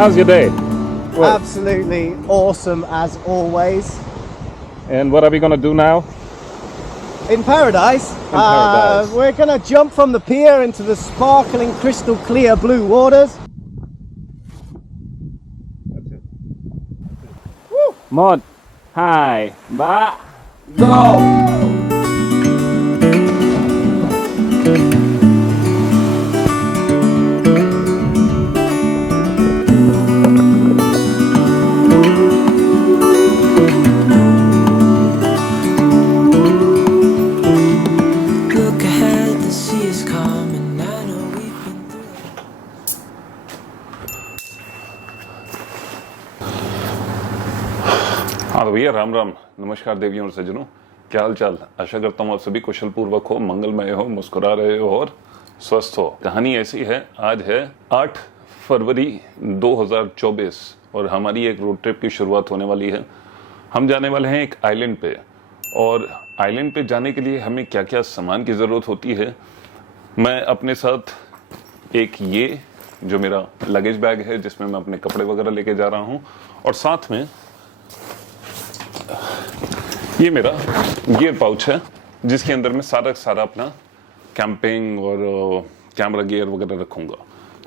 How's your day? Well, Absolutely awesome as always. and what are we gonna do now? In paradise, paradise. we're going to jump from the pier into the sparkling crystal clear blue waters. Mod, hi, ba, go! Look ahead, the sea is calm, and I know we've been through हाँ तो भैया राम राम, नमस्कार देवियों और सज्जनों, क्या हाल चाल। आशा करता हूँ आप सभी कुशल पूर्वक हो, मंगलमय हो, मुस्कुरा रहे हो और स्वस्थ हो। कहानी ऐसी है, आज है 8 फरवरी 2024 और हमारी एक रोड ट्रिप की शुरुआत होने वाली है। हम जाने वाले हैं एक आइलैंड पे और आइलैंड पे जाने के लिए हमें क्या क्या सामान की ज़रूरत होती है। मैं अपने साथ एक ये जो मेरा लगेज बैग है जिसमें मैं अपने कपड़े वगैरह लेके जा रहा हूँ और साथ में ये मेरा गियर पाउच है जिसके अंदर मैं सारा अपना कैंपिंग और कैमरा गियर वगैरह रखूंगा।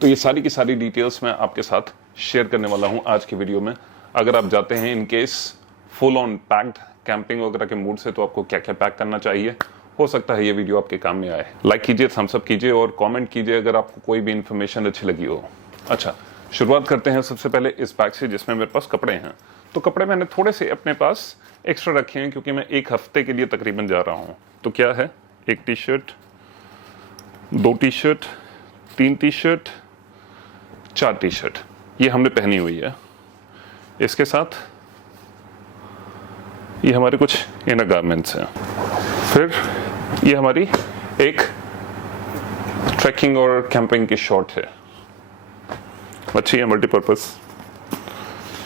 तो ये सारी की सारी डिटेल्स मैं आपके साथ शेयर करने वाला हूं आज की वीडियो में। अगर आप जाते हैं in case full on packed camping वगैरह के मूड से तो आपको क्या क्या पैक करना चाहिए, हो सकता है ये वीडियो आपके काम में आए। लाइक कीजिए, थम्स अप कीजिए और कमेंट कीजिए अगर आपको कोई भी इन्फॉर्मेशन अच्छी लगी हो। अच्छा, शुरुआत करते हैं सबसे पहले इस बैग से जिसमें मेरे पास कपड़े हैं। तो कपड़े मैंने थोड़े से अपने पास एक्स्ट्रा रखे हैं क्योंकि मैं एक हफ्ते के लिए तकरीबन जा रहा हूँ। तो क्या है, एक T shirt, 2 T shirt, 3 T shirt, 4 T shirt, ये हमने पहनी हुई है। इसके साथ ये हमारे कुछ इनर गारमेंट्स हैं। फिर ये हमारी एक ट्रैकिंग और कैंपिंग की शॉर्ट है, अच्छी है, मल्टीपर्पज।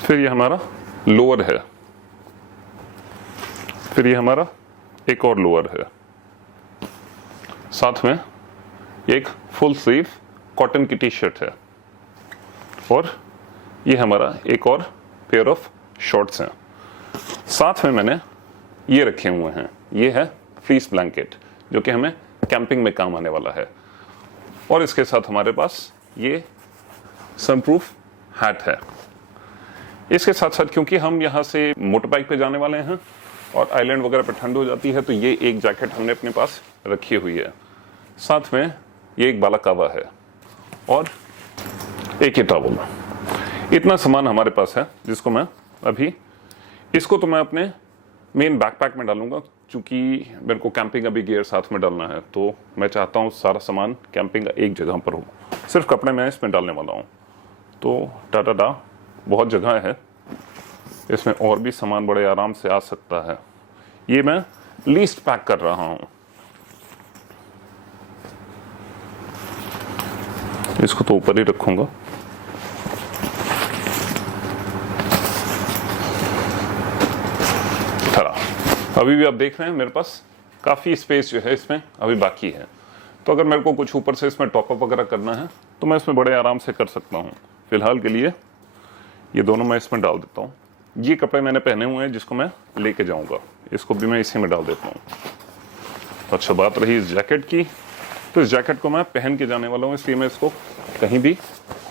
फिर ये हमारा लोअर है, फिर ये हमारा एक और लोअर है, साथ में एक फुल स्लीव कॉटन की टी शर्ट है और ये हमारा एक और पेयर ऑफ शॉर्ट्स हैं। साथ में मैंने ये रखे हुए हैं, ये है फ्लीस ब्लैंकेट जो कि हमें कैंपिंग में काम आने वाला है। और इसके साथ हमारे पास ये सनप्रूफ हैट है। इसके साथ साथ क्योंकि हम यहाँ से मोटर बाइक पे जाने वाले हैं और आइलैंड वगैरह पे ठंड हो जाती है तो ये एक जैकेट हमने अपने पास रखी हुई है। साथ में ये एक बालाकावा है और एक ही टॉवल। इतना सामान हमारे पास है जिसको मैं अभी, इसको तो मैं अपने मेन बैकपैक में डालूंगा क्योंकि मेरे को कैंपिंग अभी गियर साथ में डालना है। तो मैं चाहता हूँ सारा सामान कैंपिंग का एक जगह पर हो, सिर्फ कपड़े मैं इसमें डालने वाला हूँ। तो टाटा बहुत जगह है, इसमें और भी सामान बड़े आराम से आ सकता है। ये मैं लीस्ट पैक कर रहा हूं, इसको तो ऊपर ही रखूंगा। अभी भी आप देख रहे हैं मेरे पास काफी स्पेस जो है इसमें अभी बाकी है। तो अगर मेरे को कुछ ऊपर से इसमें टॉपअप वगैरह करना है तो मैं इसमें बड़े आराम से कर सकता हूं। फिलहाल के लिए ये दोनों मैं इसमें डाल देता हूँ। ये कपड़े मैंने पहने हुए हैं जिसको मैं लेके जाऊंगा, इसको भी मैं इसी में डाल देता हूँ। अच्छा, बात रही इस जैकेट की, तो इस जैकेट को मैं पहन के जाने वाला हूँ, इसलिए मैं इसको कहीं भी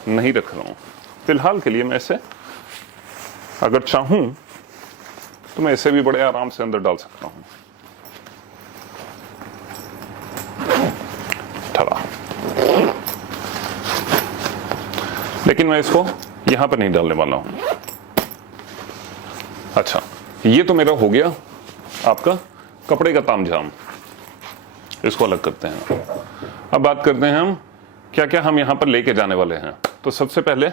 नहीं रख रहा हूँ। फिलहाल के लिए मैं इसे अगर चाहूँ तो मैं इसे भी बड़े आराम से अंदर डाल सकता हूँ। लेकिन मैं इसको यहां पर नहीं डालने वाला हूं। अच्छा, ये तो मेरा हो गया आपका कपड़े का तामझाम, इसको अलग करते हैं। अब बात करते हैं हम क्या क्या हम यहां पर लेके जाने वाले हैं। तो सबसे पहले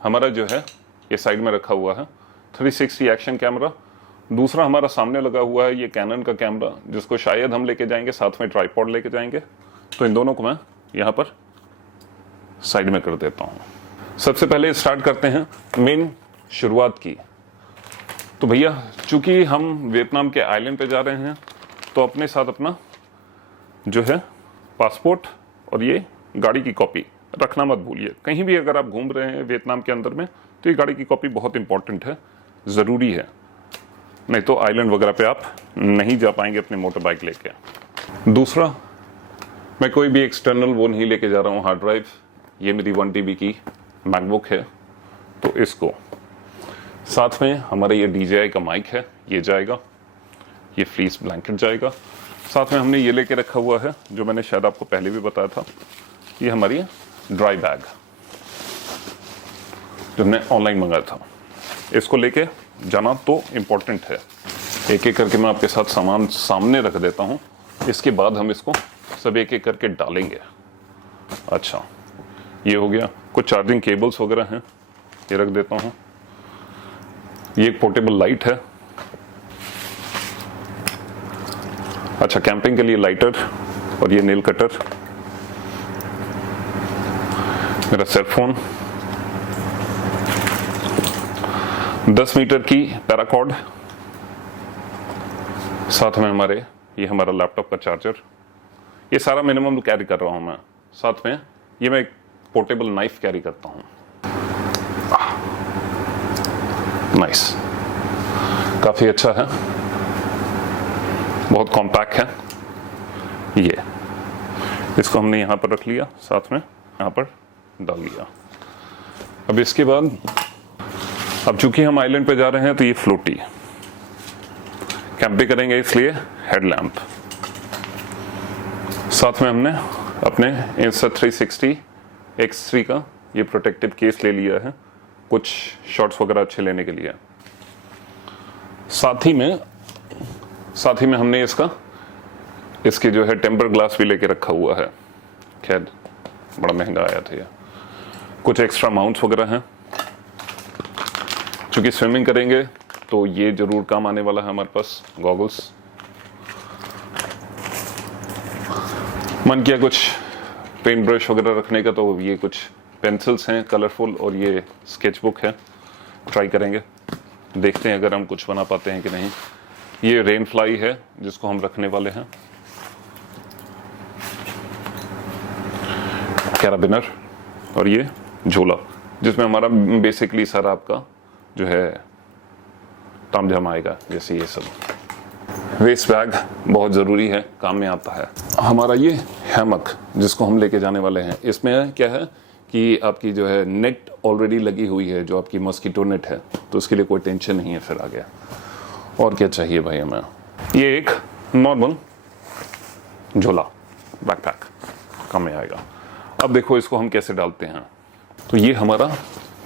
हमारा जो है ये साइड में रखा हुआ है 360 एक्शन कैमरा। दूसरा हमारा सामने लगा हुआ है ये कैनन का कैमरा जिसको शायद हम लेके जाएंगे, साथ में ट्राइपॉड लेके जाएंगे। तो इन दोनों को मैं यहां पर साइड में कर देता हूं। सबसे पहले स्टार्ट करते हैं मेन शुरुआत की। तो भैया चूंकि हम वियतनाम के आइलैंड पे जा रहे हैं तो अपने साथ अपना जो है पासपोर्ट और ये गाड़ी की कॉपी रखना मत भूलिए। कहीं भी अगर आप घूम रहे हैं वियतनाम के अंदर में तो ये गाड़ी की कॉपी बहुत इंपॉर्टेंट है, ज़रूरी है, नहीं तो आइलैंड वगैरह पे आप नहीं जा पाएंगे अपने मोटर बाइक लेके। दूसरा, मैं कोई भी एक्सटर्नल वो नहीं लेके जा रहा हूँ हार्ड ड्राइव। ये मेरी 1 TB की मैकबुक है, तो इसको साथ में हमारा ये DJI का माइक है, ये जाएगा, ये फ्लीस ब्लैंकेट जाएगा। साथ में हमने ये लेके रखा हुआ है जो मैंने शायद आपको पहले भी बताया था, ये हमारी ड्राई बैग जो हमने ऑनलाइन मंगाया था। इसको लेके जाना तो इम्पोर्टेंट है। एक एक करके मैं आपके साथ सामान सामने रख देता हूँ, इसके बाद हम इसको सब एक एक करके डालेंगे। अच्छा, ये हो गया। कुछ चार्जिंग केबल्स वगैरह हैं, ये रख देता हूँ। ये एक पोर्टेबल लाइट है। अच्छा, कैंपिंग के लिए लाइटर और ये नेल कटर। मेरा सेल फोन, 10 मीटर की पैराकॉर्ड, साथ में हमारे ये हमारा लैपटॉप का चार्जर। ये सारा मिनिमम कैरी कर रहा हूं मैं। साथ में ये मैं एक पोर्टेबल नाइफ कैरी करता हूं। नाइस, काफी अच्छा है, बहुत कॉम्पैक्ट है। ये इसको हमने यहां पर रख लिया, साथ में यहां पर डाल लिया। अब इसके बाद, अब चूंकि हम आइलैंड पे जा रहे हैं तो ये फ्लोटी कैंपिंग करेंगे, इसलिए हेडलैम्प। साथ में हमने अपने Insta360 X3 का ये प्रोटेक्टिव केस ले लिया है, कुछ शॉट्स वगैरह अच्छे लेने के लिए। साथ ही में हमने इसके जो है टेम्पर ग्लास भी लेके रखा हुआ है। खैर बड़ा महंगा आया था ये। कुछ एक्स्ट्रा माउंट्स वगैरह हैं, चूंकि स्विमिंग करेंगे तो ये जरूर काम आने वाला है हमारे पास। गॉगल्स, मन किया कुछ पेंट ब्रश वगैरह रखने का, तो ये कुछ पेंसिल्स हैं कलरफुल, और ये स्केच बुक है। ट्राई करेंगे, देखते हैं अगर हम कुछ बना पाते हैं कि नहीं। ये रेन फ्लाई है जिसको हम रखने वाले हैं। कैराबिनर, और ये झोला जिसमें हमारा बेसिकली सारा आपका जो है तामझाम आएगा, जैसे ये सब। वेस्ट बैग बहुत ज़रूरी है, काम में आता है। हमारा ये हैमक जिसको हम लेके जाने वाले हैं, इसमें क्या है कि आपकी जो है नेट ऑलरेडी लगी हुई है, जो आपकी मॉस्किटो नेट है, तो उसके लिए कोई टेंशन नहीं है फिर आगे। और क्या चाहिए भाई हमें? ये एक नॉर्मल झोला, बैकपैक काम में आएगा। अब देखो इसको हम कैसे डालते हैं। तो ये हमारा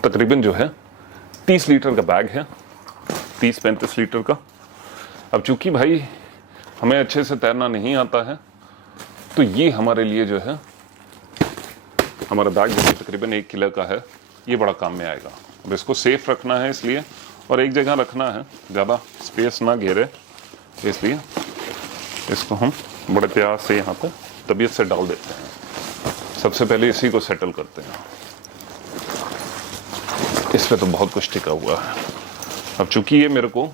तकरीबन जो है 30 लीटर का बैग है, 30-35 लीटर का। अब चूंकि भाई हमें अच्छे से तैरना नहीं आता है, तो ये हमारे लिए जो है हमारा बैग जो तकरीबन 1 किलो का है, ये बड़ा काम में आएगा। अब इसको सेफ रखना है इसलिए, और एक जगह रखना है, ज़्यादा स्पेस ना घेरे, इसलिए इसको हम बड़े प्यार से यहाँ पर तबीयत से डाल देते हैं। सबसे पहले इसी को सेटल करते हैं। इस पे तो बहुत कुछ टिका हुआ है। अब चूंकि ये मेरे को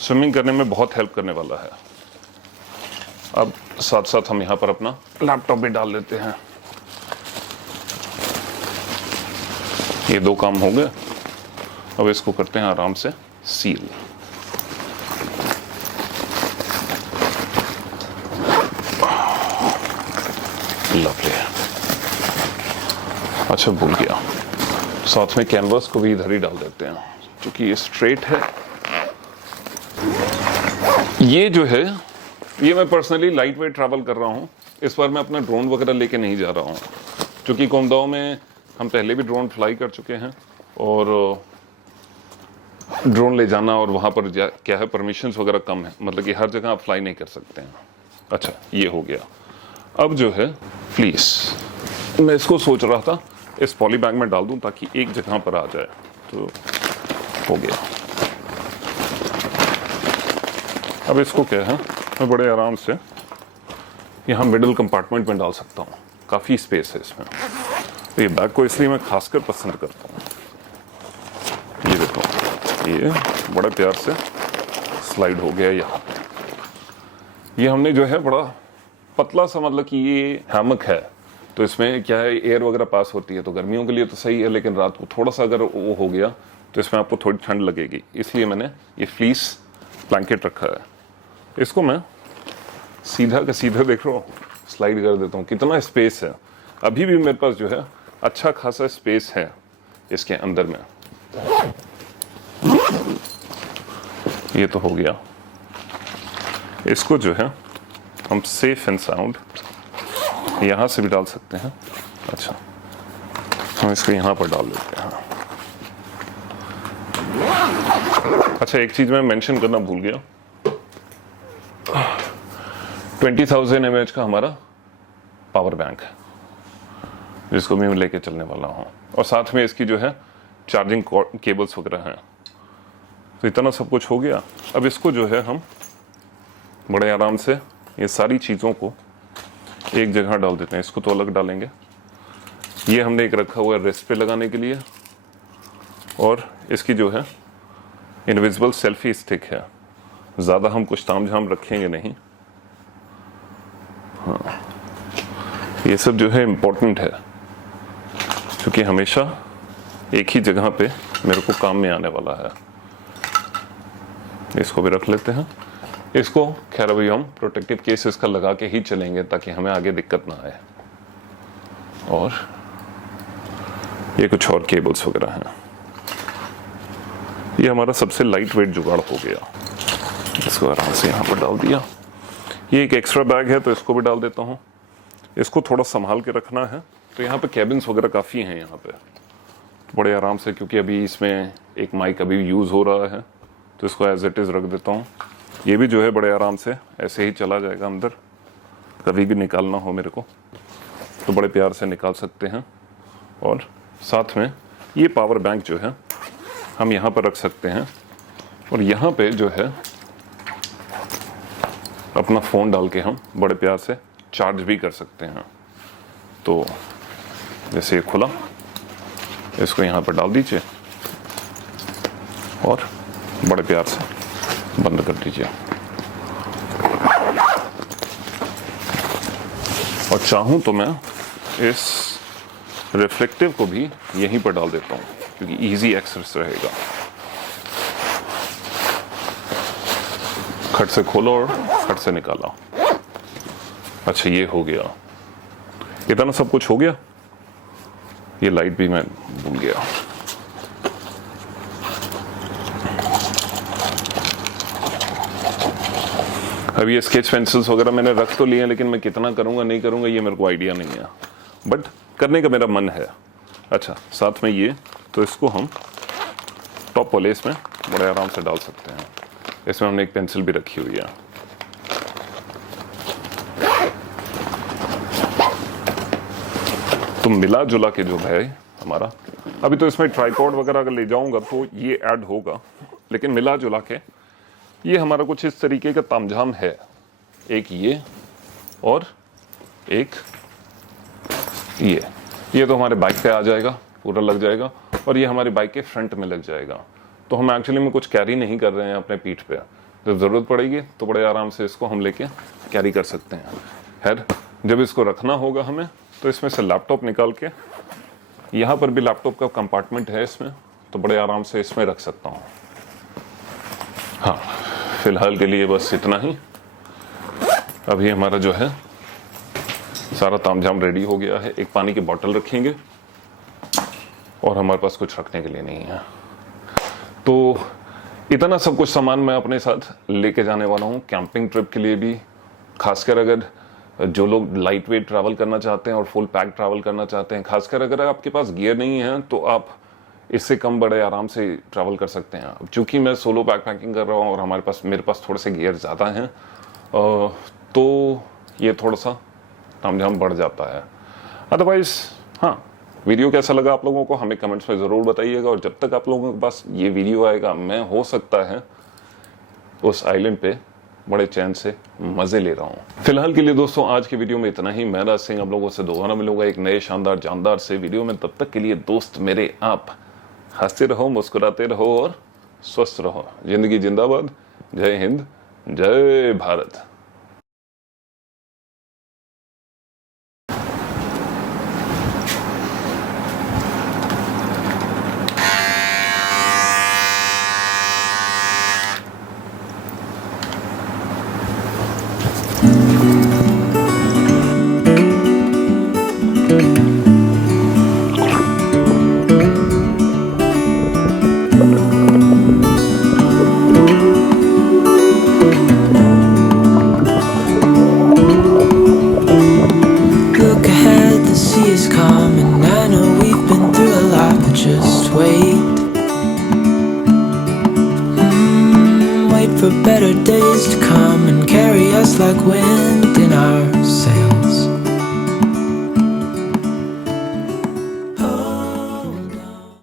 स्विमिंग करने में बहुत हेल्प करने वाला है, अब साथ साथ हम यहाँ पर अपना लैपटॉप भी डाल लेते हैं। ये 2 काम हो गए। अब इसको करते हैं आराम से सील। लवली। अच्छा, भूल गया, साथ में कैनवास को भी इधर ही डाल देते हैं, क्योंकि ये स्ट्रेट है। ये जो है, ये मैं पर्सनली लाइट वेट ट्रैवल कर रहा हूँ। इस बार मैं अपना ड्रोन वगैरह लेके नहीं जा रहा हूँ, क्योंकि कोमदाओ में हम पहले भी ड्रोन फ्लाई कर चुके हैं, और ड्रोन ले जाना और वहाँ पर क्या है, परमिशंस वगैरह कम है, मतलब कि हर जगह आप फ्लाई नहीं कर सकते हैं। अच्छा, ये हो गया। अब जो है फ्लीस, मैं इसको सोच रहा था इस पॉली बैग में डाल दूं ताकि एक जगह पर आ जाए, तो हो गया। अब इसको क्या है, मैं बड़े आराम से यहाँ मिडिल कंपार्टमेंट में डाल सकता हूँ, काफ़ी स्पेस है इसमें। तो ये बैग को इसलिए मैं खासकर पसंद करता हूँ। ये देखो, ये बड़े प्यार से स्लाइड हो गया यहाँ पे। ये हमने जो है बड़ा पतला सा, मतलब कि ये हैमक है, तो इसमें क्या है, एयर वगैरह पास होती है, तो गर्मियों के लिए तो सही है, लेकिन रात को थोड़ा सा अगर वो हो गया तो इसमें आपको थोड़ी ठंड लगेगी, इसलिए मैंने ये फ्लीस ब्लैंकेट रखा है। इसको मैं सीधा का सीधा देख रहा हूँ स्लाइड कर देता हूँ, कितना स्पेस है। अभी भी मेरे पास जो है अच्छा खासा स्पेस है इसके अंदर में। ये तो हो गया। इसको जो है हम सेफ एंड साउंड यहाँ से भी डाल सकते हैं। अच्छा, हम इसको यहाँ पर डाल देते हैं। अच्छा, एक चीज मैं मेंशन करना भूल गया, 20,000 mAh का हमारा पावर बैंक है, जिसको मैं लेके चलने वाला हूँ, और साथ में इसकी जो है चार्जिंग केबल्स वगैरह हैं। तो इतना सब कुछ हो गया। अब इसको जो है हम बड़े आराम से ये सारी चीज़ों को एक जगह डाल देते हैं। इसको तो अलग डालेंगे। ये हमने एक रखा हुआ है रेस्ट पे लगाने के लिए, और इसकी जो है इनविजिबल सेल्फी स्टिक है। ज़्यादा हम कुछ तामझाम रखेंगे नहीं। हाँ, ये सब जो है इम्पोर्टेंट है, क्योंकि हमेशा एक ही जगह पे मेरे को काम में आने वाला है। इसको भी रख लेते हैं। इसको खैर अभी हम प्रोटेक्टिव केस इसका लगा के ही चलेंगे, ताकि हमें आगे दिक्कत ना आए। और ये कुछ और केबल्स वगैरह हैं। ये हमारा सबसे लाइट वेट जुगाड़ हो गया। इसको आराम से यहाँ पर डाल दिया। ये एक एक्स्ट्रा बैग है, तो इसको भी डाल देता हूँ। इसको थोड़ा संभाल के रखना है। तो यहाँ पे कैबिन्स वगैरह काफ़ी हैं यहाँ पे, बड़े आराम से, क्योंकि अभी इसमें एक माइक अभी यूज़ हो रहा है, तो इसको एज इट इज़ रख देता हूँ। ये भी जो है बड़े आराम से ऐसे ही चला जाएगा अंदर। कभी भी निकालना हो मेरे को तो बड़े प्यार से निकाल सकते हैं। और साथ में ये पावर बैंक जो है हम यहाँ पर रख सकते हैं, और यहाँ पे जो है अपना फ़ोन डाल के हम बड़े प्यार से चार्ज भी कर सकते हैं। तो जैसे ये खुला, इसको यहाँ पर डाल दीजिए और बड़े प्यार से बंद कर दीजिए। और चाहूँ तो मैं इस रिफ्लेक्टिव को भी यहीं पर डाल देता हूँ, क्योंकि इजी एक्सेस रहेगा। खट से खोलो और खट से निकाला। अच्छा, ये हो गया। इतना सब कुछ हो गया। ये लाइट भी मैं भूल गया। अब ये स्केच पेंसिल्स वगैरह मैंने रख तो लिए, लेकिन मैं कितना करूंगा नहीं करूंगा ये मेरे को आइडिया नहीं है, बट करने का मेरा मन है। अच्छा, साथ में ये, तो इसको हम टॉप वाले इसमें बड़े आराम से डाल सकते हैं। इसमें हमने एक पेंसिल भी रखी हुई है। तो मिला जुला के जो है हमारा, अभी तो इसमें ट्राइपॉड वगैरह अगर ले जाऊंगा तो ये ऐड होगा, लेकिन मिला जुला के ये हमारा कुछ इस तरीके का तामझाम है। एक ये और एक ये तो हमारे बाइक पे आ जाएगा, पूरा लग जाएगा, और ये हमारी बाइक के फ्रंट में लग जाएगा। तो हम एक्चुअली में कुछ कैरी नहीं कर रहे हैं अपने पीठ पे। जब ज़रूरत पड़ेगी तो बड़े आराम से इसको हम लेके कैरी कर सकते हैं। खैर, जब इसको रखना होगा हमें, तो इसमें से लैपटॉप निकाल के, यहाँ पर भी लैपटॉप का कंपार्टमेंट है इसमें, तो बड़े आराम से इसमें रख सकता हूँ। हाँ, फिलहाल के लिए बस इतना ही। अभी हमारा जो है सारा तामझाम रेडी हो गया है। एक पानी की बोतल रखेंगे, और हमारे पास कुछ रखने के लिए नहीं है। तो इतना सब कुछ सामान मैं अपने साथ लेके जाने वाला हूँ कैंपिंग ट्रिप के लिए भी। खासकर अगर जो लोग लाइट वेट ट्रैवल करना चाहते हैं और फुल पैक ट्रैवल करना चाहते हैं, खासकर अगर आपके पास गियर नहीं है तो आप इससे कम बड़े आराम से ट्रैवल कर सकते हैं। अब चूंकि मैं सोलो बैक पैकिंग कर रहा हूँ और मेरे पास थोड़े से गियर ज़्यादा हैं, तो ये थोड़ा सा तामझाम बढ़ जाता है। अदरवाइज हाँ, वीडियो कैसा लगा आप लोगों को हमें कमेंट्स में ज़रूर बताइएगा। और जब तक आप लोगों के पास ये वीडियो आएगा, मैं हो सकता है उस आइलैंड पे बड़े चैन से मज़े ले रहा हूँ। फिलहाल के लिए दोस्तों, आज की वीडियो में इतना ही। मैं राज सिंह आप लोगों से दोबारा मिलूंगा एक नए शानदार जानदार से वीडियो में। तब तक के लिए दोस्त मेरे, आप हंसते रहो, मुस्कुराते रहो और स्वस्थ रहो। जिंदगी जिंदाबाद। जय हिंद, जय Bharat. for better days to come and carry us like wind.